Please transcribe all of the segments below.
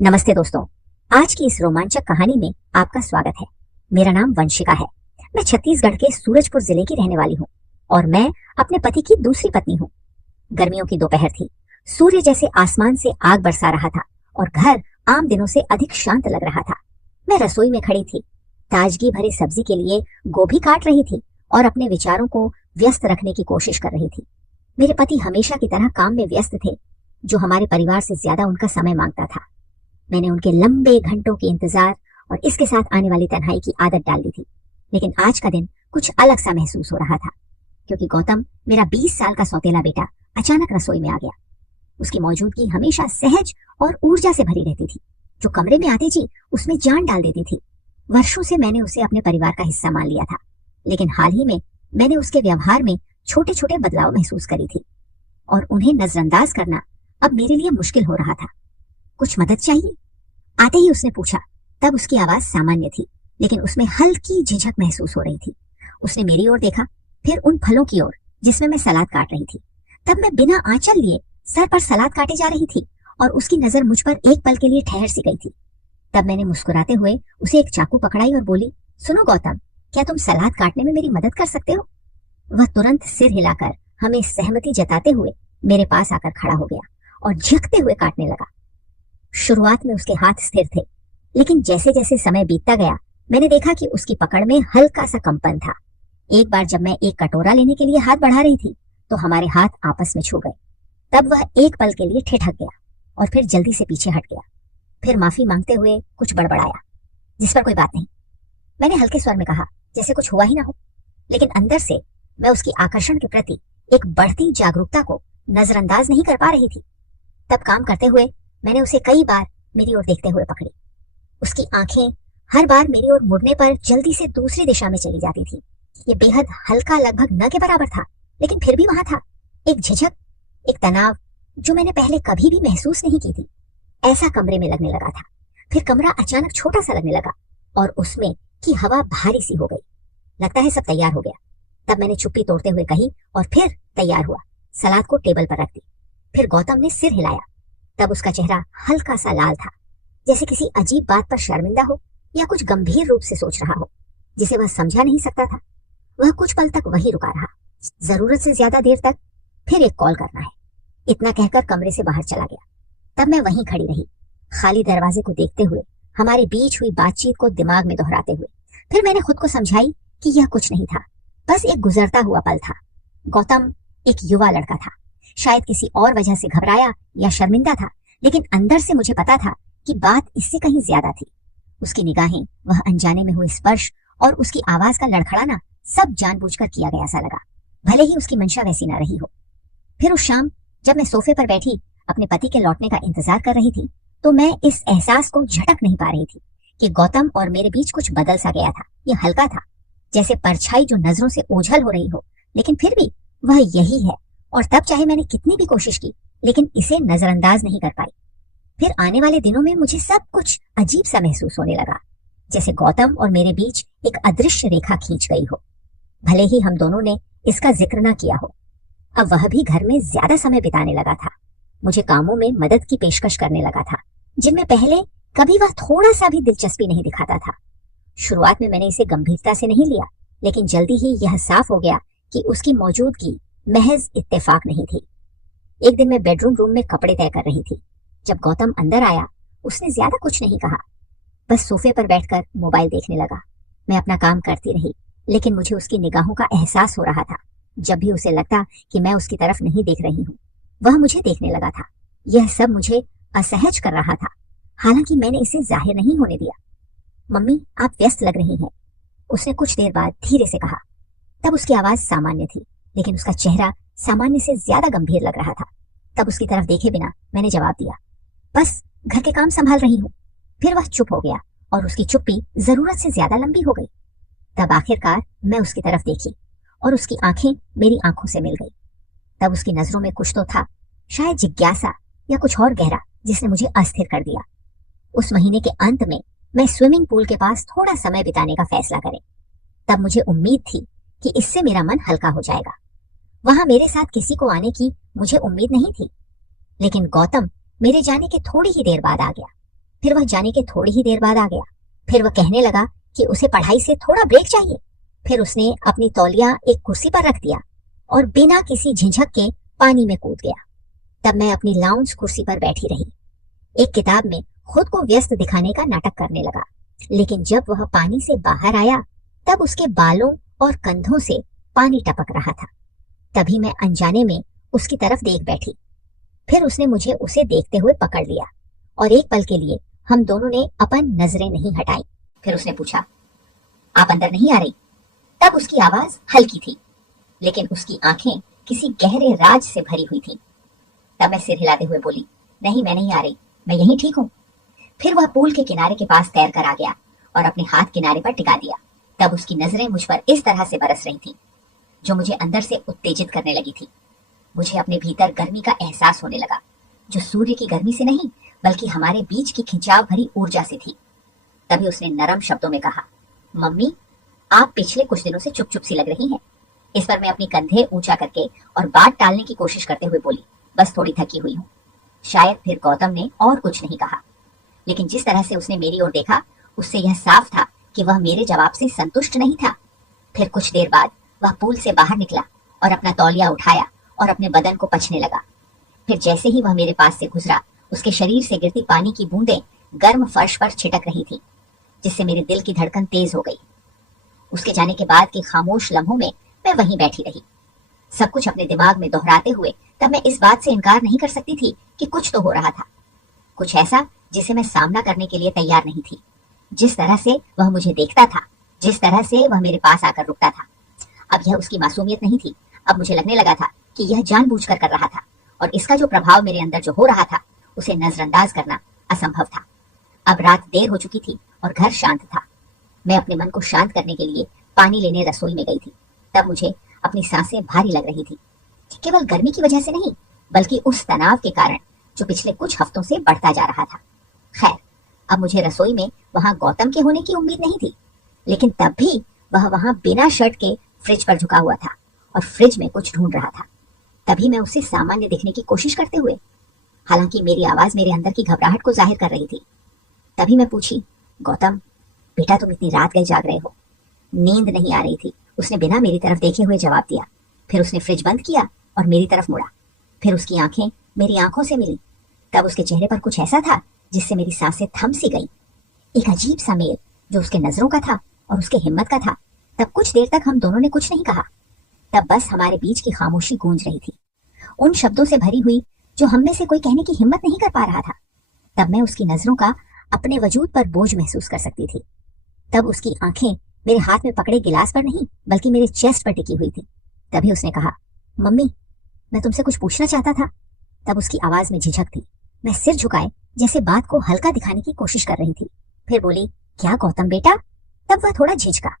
नमस्ते दोस्तों, आज की इस रोमांचक कहानी में आपका स्वागत है। मेरा नाम वंशिका है। मैं छत्तीसगढ़ के सूरजपुर जिले की रहने वाली हूँ और मैं अपने पति की दूसरी पत्नी हूँ। गर्मियों की दोपहर थी। सूर्य जैसे आसमान से आग बरसा रहा था और घर आम दिनों से अधिक शांत लग रहा था। मैं रसोई में खड़ी थी, ताजगी भरी सब्जी के लिए गोभी काट रही थी और अपने विचारों को व्यस्त रखने की कोशिश कर रही थी। मेरे पति हमेशा की तरह काम में व्यस्त थे, जो हमारे परिवार से ज्यादा उनका समय मांगता था। मैंने उनके लंबे घंटों के इंतजार और इसके साथ आने वाली तन्हाई की आदत डाल दी थी। लेकिन आज का दिन कुछ अलग सा महसूस हो रहा था, क्योंकि गौतम, मेरा 20 साल का सौतेला बेटा, अचानक रसोई में आ गया। उसकी मौजूदगी हमेशा सहज और ऊर्जा से भरी रहती थी। जो कमरे में आते जी उसमें जान डाल देती थी। वर्षों से मैंने उसे अपने परिवार का हिस्सा मान लिया था, लेकिन हाल ही में मैंने उसके व्यवहार में छोटे छोटे बदलाव महसूस करी थी और उन्हें नजरअंदाज करना अब मेरे लिए मुश्किल हो रहा था। कुछ मदद चाहिए? आते ही उसने पूछा। तब उसकी आवाज सामान्य थी, लेकिन उसमें हल्की झिझक महसूस हो रही थी। उसने मेरी ओर देखा, फिर उन फलों की ओर जिसमें मैं सलाद काट रही थी। तब मैं बिना आंचल लिए सर पर सलाद काटे जा रही थी और उसकी नजर मुझ पर एक पल के लिए ठहर सी गई थी। तब मैंने मुस्कुराते हुए उसे एक चाकू पकड़ाई और बोली, सुनो गौतम, क्या तुम सलाद काटने में मेरी मदद कर सकते हो? वह तुरंत सिर हिलाकर हमें सहमति जताते हुए मेरे पास आकर खड़ा हो गया और झुकते हुए काटने लगा। शुरुआत में उसके हाथ स्थिर थे, लेकिन जैसे जैसे समय बीतता गया मैंने देखा कि उसकी पकड़ में हल्का सा कंपन था। एक बार जब मैं एक कटोरा लेने के लिए हाथ बढ़ा रही थी तो हमारे हाथ आपस में छू गए। तब वह एक पल के लिए ठिठक गया और फिर जल्दी से पीछे हट गया। फिर माफी मांगते हुए कुछ बड़बड़ाया, जिस पर कोई बात नहीं, मैंने हल्के स्वर में कहा, जैसे कुछ हुआ ही ना हो। लेकिन अंदर से मैं उसकी आकर्षण के प्रति एक बढ़ती जागरूकता को नजरअंदाज नहीं कर पा रही थी। तब काम करते हुए मैंने उसे कई बार मेरी ओर देखते हुए पकड़ी। उसकी आंखें हर बार मेरी ओर मुड़ने पर जल्दी से दूसरी दिशा में चली जाती थी। ये बेहद हल्का, लगभग न के बराबर था, लेकिन फिर भी वहां था एक झिझक, एक तनाव जो मैंने पहले कभी भी महसूस नहीं की थी। ऐसा कमरे में लगने लगा था। फिर कमरा अचानक छोटा सा लगने लगा और उसमें की हवा भारी सी हो गई। लगता है सब तैयार हो गया। तब मैंने चुप्पी तोड़ते हुए कही और फिर तैयार हुआ। सलाद को टेबल पर रख दी। फिर गौतम ने सिर हिलाया। तब उसका चेहरा हल्का सा लाल था, जैसे किसी अजीब बात पर शर्मिंदा हो या कुछ गंभीर रूप से सोच रहा हो जिसे वह समझा नहीं सकता था। वह कुछ पल तक वहीं रुका रहा, जरूरत से ज्यादा देर तक। फिर एक कॉल करना है, इतना कहकर कमरे से बाहर चला गया। तब मैं वहीं खड़ी रही, खाली दरवाजे को देखते हुए, हमारे बीच हुई बातचीत को दिमाग में दोहराते हुए। फिर मैंने खुद को समझाई कि यह कुछ नहीं था, बस एक गुजरता हुआ पल था। गौतम एक युवा लड़का था, शायद किसी और वजह से घबराया या शर्मिंदा था, लेकिन अंदर से मुझे पता था कि बात इससे कहीं ज्यादा थी। उसकी निगाहें, वह अनजाने में हुए स्पर्श और उसकी आवाज का लड़खड़ाना सब जानबूझकर किया गया सा लगा, भले ही उसकी मंशा वैसी ना रही हो। फिर उस शाम जब मैं सोफे पर बैठी अपने पति के लौटने का इंतजार कर रही थी, तो मैं इस एहसास को झटक नहीं पा रही थी कि गौतम और मेरे बीच कुछ बदल सा गया था। यह हल्का था, जैसे परछाई जो नजरों से ओझल हो रही हो, लेकिन फिर भी वह यही है। और तब चाहे मैंने कितनी भी कोशिश की, लेकिन इसे नजरअंदाज नहीं कर पाई। फिर आने वाले दिनों में मुझे सब कुछ अजीब सा महसूस होने लगा, जैसे गौतम और मेरे बीच एक अदृश्य रेखा खींच गई हो। भले ही हम दोनों ने इसका जिक्र ना किया हो। अब वह भी घर में ज्यादा समय बिताने लगा था, मुझे कामों में मदद की पेशकश करने लगा था, जिनमें पहले कभी वह थोड़ा सा भी दिलचस्पी नहीं दिखाता था। शुरुआत में मैंने इसे गंभीरता से नहीं लिया, लेकिन जल्दी ही यह साफ हो गया कि उसकी मौजूदगी महज इत्तेफाक नहीं थी। एक दिन मैं बेडरूम रूम में कपड़े तय कर रही थी। जब गौतम अंदर आया, उसने ज्यादा कुछ नहीं कहा, बस सोफे पर बैठकर मोबाइल देखने लगा। मैं अपना काम करती रही, लेकिन मुझे उसकी निगाहों का एहसास हो रहा था। जब भी उसे लगता कि मैं उसकी तरफ नहीं देख रही हूँ, वह मुझे देखने लगा था। यह सब मुझे असहज कर रहा था, हालांकि मैंने इसे जाहिर नहीं होने दिया। मम्मी, आप व्यस्त लग रही हैं, उसने कुछ देर बाद धीरे से कहा। तब उसकी आवाज सामान्य थी, लेकिन उसका चेहरा सामान्य से ज्यादा गंभीर लग रहा था। तब उसकी तरफ देखे बिना मैंने जवाब दिया, बस घर के काम संभाल रही हूँ। फिर वह चुप हो गया और उसकी चुप्पी जरूरत से ज्यादा लंबी हो गई। तब आखिरकार मैं उसकी तरफ देखी और उसकी आंखें मेरी आंखों से मिल गई। तब उसकी नजरों में कुछ तो था, शायद जिज्ञासा या कुछ और गहरा, जिसने मुझे अस्थिर कर दिया। उस महीने के अंत में मैं स्विमिंग पूल के पास थोड़ा समय बिताने का फैसला करें। तब मुझे उम्मीद थी कि इससे मेरा मन हल्का हो जाएगा। वहां मेरे साथ किसी को आने की मुझे उम्मीद नहीं थी, लेकिन गौतम मेरे जाने के थोड़ी ही देर बाद आ गया। फिर वह जाने के थोड़ी ही देर बाद आ गया। फिर वह कहने लगा कि उसे पढ़ाई से थोड़ा ब्रेक चाहिए। फिर उसने अपनी तौलिया एक कुर्सी पर रख दिया और बिना किसी झिझक के पानी में कूद गया। तब मैं अपनी लाउंज कुर्सी पर बैठी रही, एक किताब में खुद को व्यस्त दिखाने का नाटक करने लगा। लेकिन जब वह पानी से बाहर आया तब उसके बालों और कंधों से पानी टपक रहा था। तभी मैं अनजाने में उसकी तरफ देख बैठी। फिर उसने मुझे उसे देखते हुए पकड़ लिया और एक पल के लिए हम दोनों ने अपन नजरें नहीं हटाई। फिर उसने पूछा, आप अंदर नहीं आ रही? तब उसकी आवाज हल्की थी, लेकिन उसकी आंखें किसी गहरे राज से भरी हुई थीं। तब मैं सिर हिलाते हुए बोली, नहीं, मैं नहीं आ रही, मैं यहीं ठीक हूँ। फिर वह पूल के किनारे के पास तैर कर आ गया और अपने हाथ किनारे पर टिका दिया। तब उसकी नजरें मुझ पर इस तरह से बरस रही थीं, जो मुझे अंदर से उत्तेजित करने लगी थी। मुझे अपने भीतर गर्मी का एहसास होने लगा, जो सूर्य की गर्मी से नहीं बल्कि हमारे बीच की खिंचाव भरी ऊर्जा से थी। तभी उसने नरम शब्दों में कहा, मम्मी, आप पिछले कुछ दिनों से चुप चुप सी लग रही हैं। इस पर मैं अपनी कंधे ऊंचा करके और बात टालने की कोशिश करते हुए बोली, बस थोड़ी थकी हुई हूँ। शायद फिर गौतम ने और कुछ नहीं कहा, लेकिन जिस तरह से उसने मेरी ओर देखा उससे यह साफ था कि वह मेरे जवाब से संतुष्ट नहीं था। फिर कुछ देर बाद वह पूल से बाहर निकला और अपना तौलिया उठाया और अपने बदन को पछने लगा। फिर जैसे ही वह मेरे पास से गुजरा, उसके शरीर से गिरती पानी की बूंदें गर्म फर्श पर छिटक रही थी, जिससे मेरे दिल की धड़कन तेज हो गई। उसके जाने के बाद के खामोश लम्हों में मैं वहीं बैठी रही, सब कुछ अपने दिमाग में दोहराते हुए। तब मैं इस बात से इनकार नहीं कर सकती थी कि कुछ तो हो रहा था, कुछ ऐसा जिसे मैं सामना करने के लिए तैयार नहीं थी। जिस तरह से वह मुझे देखता था, जिस तरह से वह मेरे पास आकर रुकता था, अब यह उसकी मासूमियत नहीं थी। अब मुझे लगने लगा था कि यह जानबूझकर कर रहा था और इसका जो प्रभाव मेरे अंदर जो हो रहा था उसे नजरअंदाज करना असंभव था। अब रात देर हो चुकी थी और घर शांत था। मैं अपने मन को शांत करने के लिए पानी लेने रसोई में गई थी। तब मुझे अपनी सांसें भारी लग रही थी, केवल गर्मी की वजह से नहीं बल्कि उस तनाव के कारण जो पिछले कुछ हफ्तों से बढ़ता जा रहा था। खैर, अब मुझे रसोई में वहां गौतम के होने की उम्मीद नहीं थी, लेकिन तब भी वह वहां बिना शर्ट के फ्रिज पर झुका हुआ था और फ्रिज में कुछ ढूंढ रहा था। तभी मैं उसे सामान्य दिखने की कोशिश करते हुए, हालांकि मेरी आवाज मेरे अंदर की घबराहट को जाहिर कर रही थी, तभी मैं पूछी, गौतम बेटा, तुम इतनी रात गए जाग रहे हो? नींद नहीं आ रही थी, उसने बिना मेरी तरफ देखे हुए जवाब दिया। फिर उसने फ्रिज बंद किया और मेरी तरफ मुड़ा। फिर उसकी आंखें मेरी आंखों से मिली। तब उसके चेहरे पर कुछ ऐसा था जिससे मेरी सांसें थम सी गई। एक अजीब सा मेल जो उसके नजरों का था और उसके हिम्मत का था। तब कुछ देर तक हम दोनों ने कुछ नहीं कहा। तब बस हमारे बीच की खामोशी गूंज रही थी, उन शब्दों से भरी हुई जो हम में से कोई कहने की हिम्मत नहीं कर पा रहा था। तब मैं उसकी नजरों का अपने वजूद पर बोझ महसूस कर सकती थी। तब उसकी आंखें मेरे हाथ में पकड़े गिलास पर नहीं बल्कि मेरे चेस्ट पर टिकी हुई थी। तभी उसने कहा, मम्मी, मैं तुमसे कुछ पूछना चाहता था। तब उसकी आवाज में झिझक थी। मैं सिर झुकाए जैसे बात को हल्का दिखाने की कोशिश कर रही थी। फिर बोली, क्या गौतम बेटा? तब वह थोड़ा झिझका।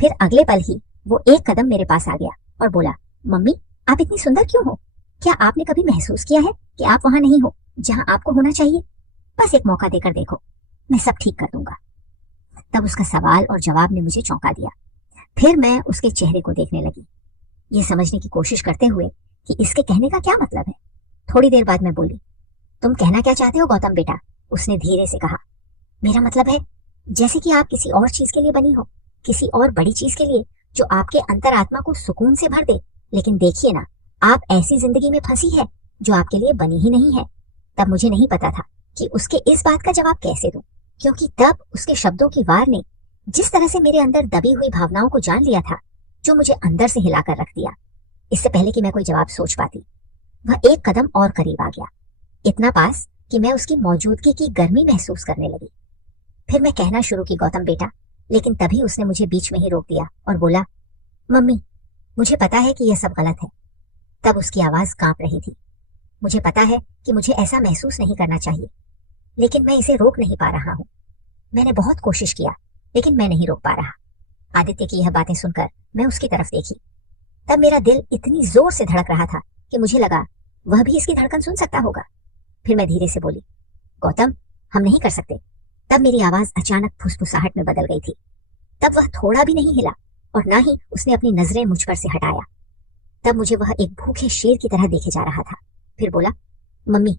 फिर अगले पल ही वो एक कदम मेरे पास आ गया और बोला, मम्मी, आप इतनी सुंदर क्यों हो? क्या आपने कभी महसूस किया है कि आप वहां नहीं हो जहां आपको होना चाहिए? बस एक मौका देकर देखो, मैं सब ठीक कर दूंगा। तब उसका सवाल और जवाब ने मुझे चौंका दिया। फिर मैं उसके चेहरे को देखने लगी, ये समझने की कोशिश करते हुए कि इसके कहने का क्या मतलब है। थोड़ी देर बाद मैं बोली, तुम कहना क्या चाहते हो गौतम बेटा? उसने धीरे से कहा, मेरा मतलब है जैसे कि आप किसी और चीज के लिए बनी हो, किसी और बड़ी चीज के लिए जो आपके अंतरात्मा को सुकून से भर दे। लेकिन देखिए ना, आप ऐसी जिंदगी में फंसी है जो आपके लिए बनी ही नहीं है। तब मुझे नहीं पता था कि उसके इस बात का जवाब कैसे दूं, क्योंकि तब उसके शब्दों की वार ने जिस तरह से मेरे अंदर दबी हुई भावनाओं को जान लिया था, जो मुझे अंदर से हिलाकर रख दिया। इससे पहले कि मैं कोई जवाब सोच पाती, वह एक कदम और करीब आ गया, इतना पास कि मैं उसकी मौजूदगी की गर्मी महसूस करने लगी। फिर मैं कहना शुरू की, गौतम बेटा, लेकिन तभी उसने मुझे बीच में ही रोक दिया और बोला, मम्मी, मुझे पता है कि यह सब गलत है। तब उसकी आवाज कांप रही थी। मुझे पता है कि मुझे ऐसा महसूस नहीं करना चाहिए, लेकिन मैं इसे रोक नहीं पा रहा हूँ। मैंने बहुत कोशिश किया, लेकिन मैं नहीं रोक पा रहा। आदित्य की यह बातें सुनकर मैं उसकी तरफ देखी। तब मेरा दिल इतनी जोर से धड़क रहा था कि मुझे लगा वह भी इसकी धड़कन सुन सकता होगा। फिर मैं धीरे से बोली, गौतम, हम नहीं कर सकते। तब मेरी आवाज अचानक फुसफुसाहट में बदल गई थी। तब वह थोड़ा भी नहीं हिला और ना ही उसने अपनी नजरें मुझ पर से हटाया। तब मुझे वह एक भूखे शेर की तरह देखे जा रहा था। फिर बोला, मम्मी,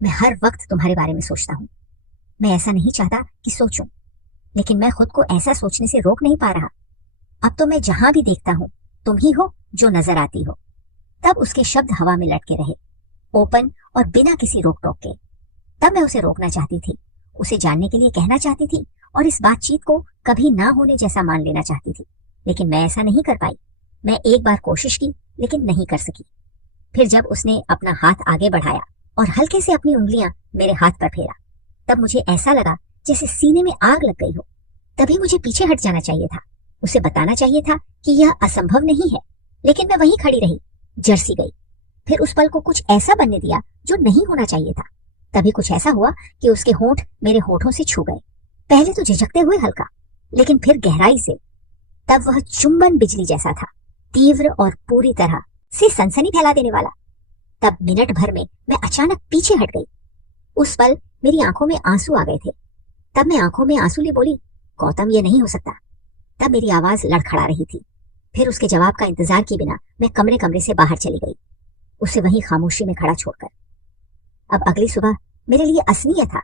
मैं हर वक्त तुम्हारे बारे में सोचता हूँ। मैं ऐसा नहीं चाहता कि सोचूं, लेकिन मैं खुद को ऐसा सोचने से रोक नहीं पा रहा। अब तो मैं जहां भी देखता हूं तुम ही हो जो नजर आती हो। तब उसके शब्द हवा में लटके रहे, ओपन और बिना किसी रोक टोक के। तब मैं उसे रोकना चाहती थी, उसे जानने के लिए कहना चाहती थी और इस बातचीत को कभी ना होने जैसा मान लेना चाहती थी, लेकिन मैं ऐसा नहीं कर पाई। मैं एक बार कोशिश की लेकिन नहीं कर सकी। फिर जब उसने अपना हाथ आगे बढ़ाया और हल्के से अपनी उंगलियां मेरे हाथ पर फेरा, तब मुझे ऐसा लगा जैसे सीने में आग लग गई हो। तभी मुझे पीछे हट जाना चाहिए था, उसे बताना चाहिए था कि यह असंभव नहीं है, लेकिन मैं वहीं खड़ी रही, जर्सी गई। फिर उस पल को कुछ ऐसा बनने दिया जो नहीं होना चाहिए था। तभी कुछ ऐसा हुआ कि उसके होंठ मेरे होठों से छू गए, पहले तो झिझकते हुए हल्का, लेकिन फिर गहराई से। तब वह चुंबन बिजली जैसा था, तीव्र और पूरी तरह से सनसनी फैला देने वाला। तब मिनट भर में मैं अचानक पीछे हट गई। उस पल मेरी आंखों में आंसू आ गए थे। तब मैं आंखों में आंसू लिए बोली, गौतम, ये नहीं हो सकता। तब मेरी आवाज लड़खड़ा रही थी। फिर उसके जवाब का इंतजार किए बिना मैं कमरे कमरे से बाहर चली गई, उसे वहीं खामोशी में खड़ा छोड़कर। अब अगली सुबह मेरे लिए असनीय था,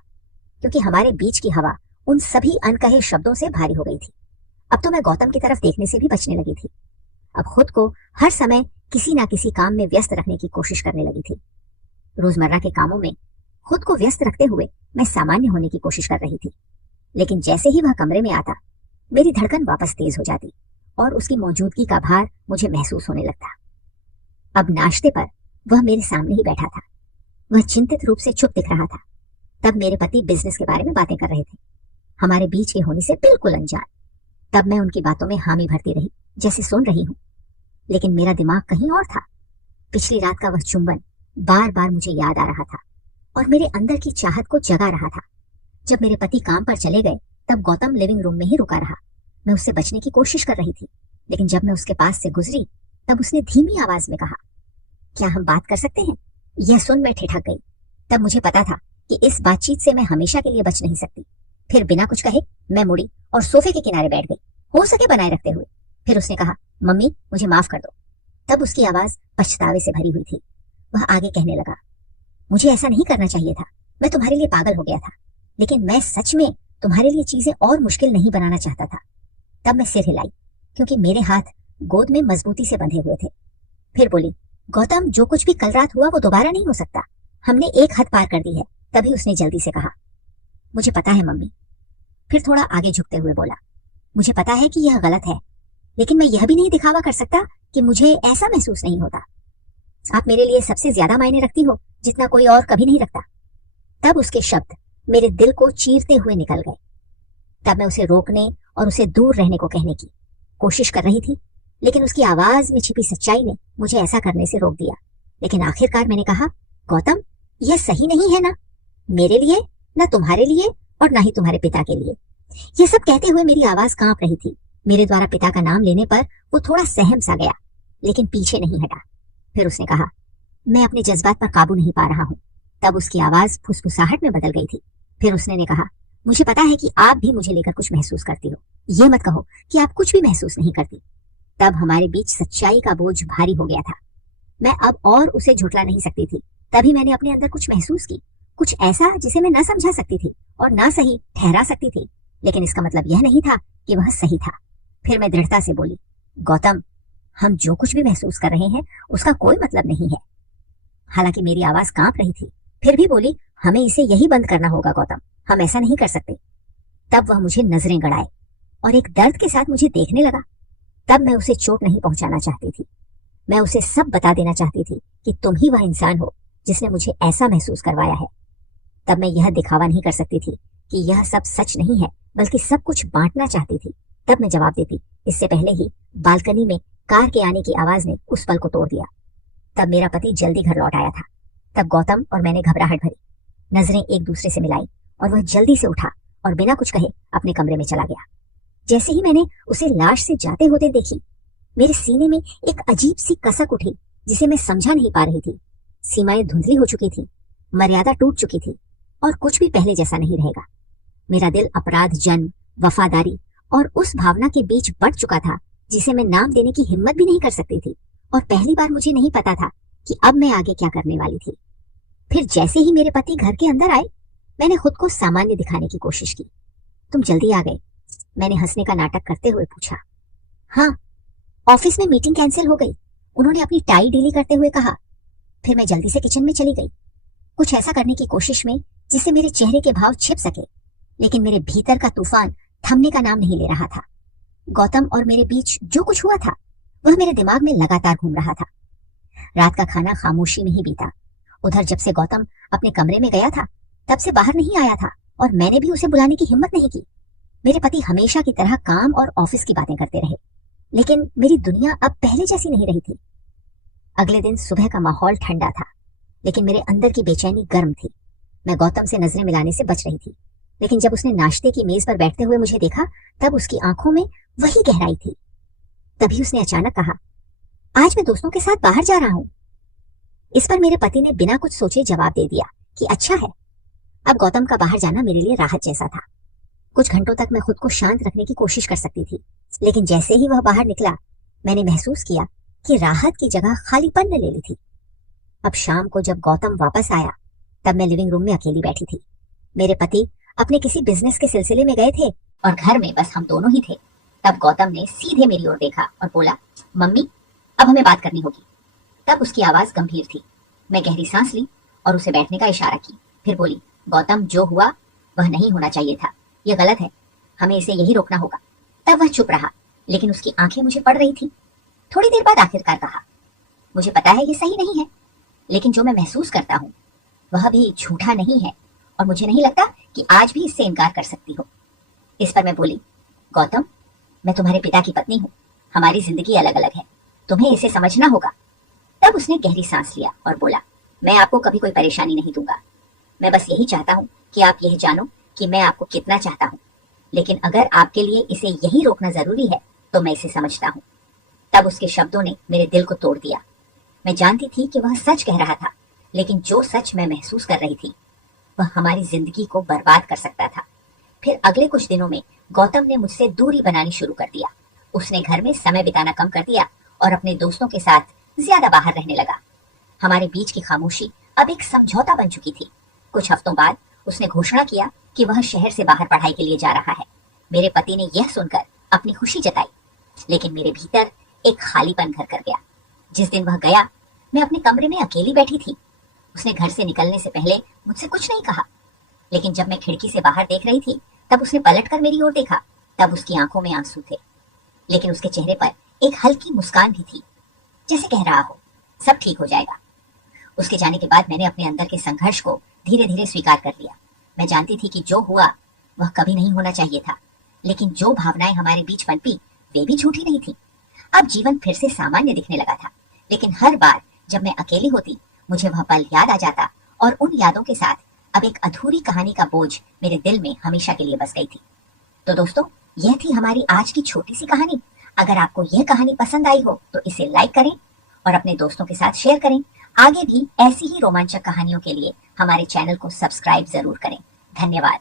क्योंकि हमारे बीच की हवा उन सभी अनकहे शब्दों से भारी हो गई थी। अब तो मैं गौतम की तरफ देखने से भी बचने लगी थी। अब खुद को हर समय किसी ना किसी काम में व्यस्त रखने की कोशिश करने लगी थी। रोजमर्रा के कामों में खुद को व्यस्त रखते हुए मैं सामान्य होने की कोशिश कर रही थी, लेकिन जैसे ही वह कमरे में आता, मेरी धड़कन वापस तेज हो जाती और उसकी मौजूदगी का भार मुझे महसूस होने लगता। अब नाश्ते पर वह मेरे सामने ही बैठा था। वह चिंतित रूप से चुप दिख रहा था। तब मेरे पति बिजनेस के बारे में बातें कर रहे थे, हमारे बीच के होने से बिल्कुल अनजान। तब मैं उनकी बातों में हामी भरती रही, जैसे सुन रही हूं, लेकिन मेरा दिमाग कहीं और था। पिछली रात का वह चुंबन बार बार मुझे याद आ रहा था और मेरे अंदर की चाहत को जगा रहा था। जब मेरे पति काम पर चले गए, तब गौतम लिविंग रूम में ही रुका रहा। मैं उससे बचने की कोशिश कर रही थी, लेकिन जब मैं उसके पास से गुजरी, तब उसने धीमी आवाज में कहा, क्या हम बात कर सकते हैं? यह सुन मैं ठिठक गई। तब मुझे पता था कि इस बातचीत से मैं हमेशा के लिए बच नहीं सकती। फिर बिना कुछ कहे मैं मुड़ी और सोफे के किनारे बैठ गई, हो सके बनाए रखते हुए। फिर उसने कहा, मम्मी, मुझे माफ कर दो। तब उसकी आवाज पछतावे से भरी हुई थी। वह आगे कहने लगा, मुझे ऐसा नहीं करना चाहिए था, मैं तुम्हारे लिए पागल हो गया था, लेकिन मैं सच में तुम्हारे लिए चीजें और मुश्किल नहीं बनाना चाहता था। तब मैं सिर हिलाई, क्योंकि मेरे हाथ गोद में मजबूती से बंधे हुए थे। फिर बोली, गौतम, जो कुछ भी कल रात हुआ वो दोबारा नहीं हो सकता। हमने एक हद पार कर दी है। तभी उसने जल्दी से कहा, मुझे पता है मम्मी। फिर थोड़ा आगे झुकते हुए बोला, मुझे पता है कि यह गलत है, लेकिन मैं यह भी नहीं दिखावा कर सकता कि मुझे ऐसा महसूस नहीं होता। आप मेरे लिए सबसे ज्यादा मायने रखती हो, जितना कोई और कभी नहीं रखता। तब उसके शब्द मेरे दिल को चीरते हुए निकल गए। तब मैं उसे रोकने और उसे दूर रहने को कहने की कोशिश कर रही थी, लेकिन उसकी आवाज में छिपी सच्चाई ने मुझे ऐसा करने से रोक दिया। लेकिन आखिरकार मैंने कहा, गौतम, यह सही नहीं है ना मेरे लिए, ना तुम्हारे लिए और ना ही तुम्हारे पिता के लिए। यह सब कहते हुए मेरी आवाज कांप रही थी। मेरे द्वारा पिता का नाम लेने पर वो थोड़ा सहम सा गया, लेकिन पीछे नहीं हटा। फिर उसने कहा, मैं अपने जज्बात पर काबू नहीं पा रहा हूँ। तब उसकी आवाज फुसफुसाहट में बदल गई थी। फिर उसने कहा, मुझे पता है कि आप भी मुझे लेकर कुछ महसूस करती हो। ये मत कहो कि आप कुछ भी महसूस नहीं करती। तब हमारे बीच सच्चाई का बोझ भारी हो गया था। मैं अब और उसे झुठला नहीं सकती थी। तभी मैंने अपने अंदर कुछ महसूस की, कुछ ऐसा जिसे मैं न समझा सकती थी और ना सही ठहरा सकती थी, लेकिन इसका मतलब यह नहीं था कि वह सही था। फिर मैं दृढ़ता से बोली, गौतम, हम जो कुछ भी महसूस कर रहे हैं उसका कोई मतलब नहीं है। हालांकि मेरी आवाज कांप रही थी, फिर भी बोली, हमें इसे यही बंद करना होगा गौतम, हम ऐसा नहीं कर सकते। तब वह मुझे नजरें गड़ाए और एक दर्द के साथ मुझे देखने लगा। तब मैं उसे चोट नहीं पहुंचाना चाहती थी। मैं उसे सब बता देना चाहती थी कि तुम ही वह इंसान हो जिसने मुझे ऐसा महसूस करवाया है। तब मैं यह दिखावा नहीं कर सकती थी कि यह सब सच नहीं है, बल्कि सब कुछ बांटना चाहती थी। तब मैं जवाब देती, इससे पहले ही बालकनी में कार के आने की आवाज ने उस पल को तोड़ दिया। तब मेरा पति जल्दी घर लौट आया था। तब गौतम और मैंने घबराहट भरी नजरें एक दूसरे से मिलाई और वह जल्दी से उठा और बिना कुछ कहे अपने कमरे में चला गया। जैसे ही मैंने उसे लाश से जाते होते देखी, मेरे सीने में एक अजीब सी कसक उठी जिसे मैं समझा नहीं पा रही थी। सीमाएं धुंधली हो चुकी थी, मर्यादा टूट चुकी थी और कुछ भी पहले जैसा नहीं रहेगा। मेरा दिल अपराध, जन्म, वफादारी और उस भावना के बीच बंट चुका था जिसे मैं नाम देने की हिम्मत भी नहीं कर सकती थी। और पहली बार मुझे नहीं पता था कि अब मैं आगे क्या करने वाली थी। फिर जैसे ही मेरे पति घर के अंदर आए, मैंने खुद को सामान्य दिखाने की कोशिश की। तुम जल्दी आ गए, मैंने हंसने का नाटक करते हुए पूछा। हाँ, ऑफिस में मीटिंग कैंसिल हो गई, उन्होंने अपनी टाई ढीली करते हुए कहा। फिर मैं जल्दी से किचन में चली गई, कुछ ऐसा करने की कोशिश में जिससे मेरे चेहरे के भाव छिप सके, लेकिन मेरे भीतर का तूफान थमने का नाम नहीं ले रहा था। गौतम और मेरे बीच जो कुछ हुआ था वह मेरे दिमाग में लगातार घूम रहा था। रात का खाना खामोशी में ही बीता। उधर जब से गौतम अपने कमरे में गया था तब से बाहर नहीं आया था और मैंने भी उसे बुलाने की हिम्मत नहीं की। मेरे पति हमेशा की तरह काम और ऑफिस की बातें करते रहे, लेकिन मेरी दुनिया अब पहले जैसी नहीं रही थी। अगले दिन सुबह का माहौल ठंडा था, लेकिन मेरे अंदर की बेचैनी गर्म थी। मैं गौतम से नजरें मिलाने से बच रही थी, लेकिन जब उसने नाश्ते की मेज पर बैठते हुए मुझे देखा तब उसकी आंखों में वही गहराई थी। तभी उसने अचानक कहा, आज मैं दोस्तों के साथ बाहर जा रहा हूं। इस पर मेरे पति ने बिना कुछ सोचे जवाब दे दिया कि अच्छा है। अब गौतम का बाहर जाना मेरे लिए राहत जैसा था। कुछ घंटों तक मैं खुद को शांत रखने की कोशिश कर सकती थी, लेकिन जैसे ही वह बाहर निकला मैंने महसूस किया कि राहत की जगह खालीपन ने ले ली थी। अब शाम को जब गौतम वापस आया तब मैं लिविंग रूम में अकेली बैठी थी। मेरे पति अपने किसी बिजनेस के सिलसिले में गए थे और घर में बस हम दोनों ही थे। तब गौतम ने सीधे मेरी ओर देखा और बोला, मम्मी, अब हमें बात करनी होगी। तब उसकी आवाज गंभीर थी। मैं गहरी सांस ली और उसे बैठने का इशारा की। फिर बोली, गौतम, जो हुआ वह नहीं होना चाहिए था, यह गलत है, हमें इसे यही रोकना होगा। तब वह चुप रहा, लेकिन उसकी आंखें मुझे पड़ रही थी। थोड़ी देर बाद आखिरकार कहा, मुझे पता है ये सही नहीं है, लेकिन जो मैं महसूस करता हूँ वह भी झूठा नहीं है और मुझे नहीं लगता कि आज भी इससे इनकार कर सकती हो। इस पर मैं बोली, गौतम, मैं तुम्हारे पिता की पत्नी हूँ, हमारी जिंदगी अलग अलग है, तुम्हें इसे समझना होगा। तब उसने गहरी सांस लिया और बोला, मैं आपको कभी कोई परेशानी नहीं दूंगा। मैं बस यही चाहता हूँ कि आप यह जानो कि मैं आपको कितना चाहता हूँ, लेकिन अगर आपके लिए इसे यही रोकना जरूरी है तो मैं इसे समझता हूँ। तब उसके शब्दों ने मेरे दिल को तोड़ दिया। मैं जानती थी कि वह सच कह रहा था, लेकिन जो सच मैं महसूस कर रही थी वह हमारी जिंदगी को बर्बाद कर सकता था। फिर अगले कुछ दिनों में गौतम ने मुझसे दूरी बनानी शुरू कर दिया। उसने घर में समय बिताना कम कर दिया और अपने दोस्तों के साथ ज्यादा बाहर रहने लगा। हमारे बीच की खामोशी अब एक समझौता बन चुकी थी। कुछ हफ्तों बाद उसने घोषणा किया कि वह शहर से बाहर पढ़ाई के लिए जा रहा है। मेरे पति ने यह सुनकर अपनी खुशी जताई, लेकिन मेरे भीतर एक खालीपन घर कर गया। जिस दिन वह गया मैं अपने कमरे में अकेली बैठी थी। उसने घर से निकलने से पहले मुझसे कुछ नहीं कहा, लेकिन जब मैं खिड़की से बाहर देख रही थी तब उसने पलटकर मेरी ओर देखा। तब उसकी आंखों में आंसू थे, लेकिन उसके चेहरे पर एक हल्की मुस्कान भी थी, जैसे कह रहा हो सब ठीक हो जाएगा। उसके जाने के बाद मैंने अपने अंदर के संघर्ष को धीरे धीरे स्वीकार कर लिया। मैं जानती थी कि जो हुआ वह कभी नहीं होना चाहिए था, लेकिन जो भावनाएं हमारे बीच पनपी वे भी झूठी नहीं थी। अब जीवन फिर से सामान्य दिखने लगा था, लेकिन हर बार जब मैं अकेली होती मुझे वह पल याद आ जाता और उन यादों के साथ अब एक अधूरी कहानी का बोझ मेरे दिल में हमेशा के लिए बस गई थी। तो दोस्तों, यह थी हमारी आज की छोटी सी कहानी। अगर आपको यह कहानी पसंद आई हो तो इसे लाइक करें और अपने दोस्तों के साथ शेयर करें। आगे भी ऐसी ही रोमांचक कहानियों के लिए हमारे चैनल को सब्सक्राइब जरूर करें। धन्यवाद।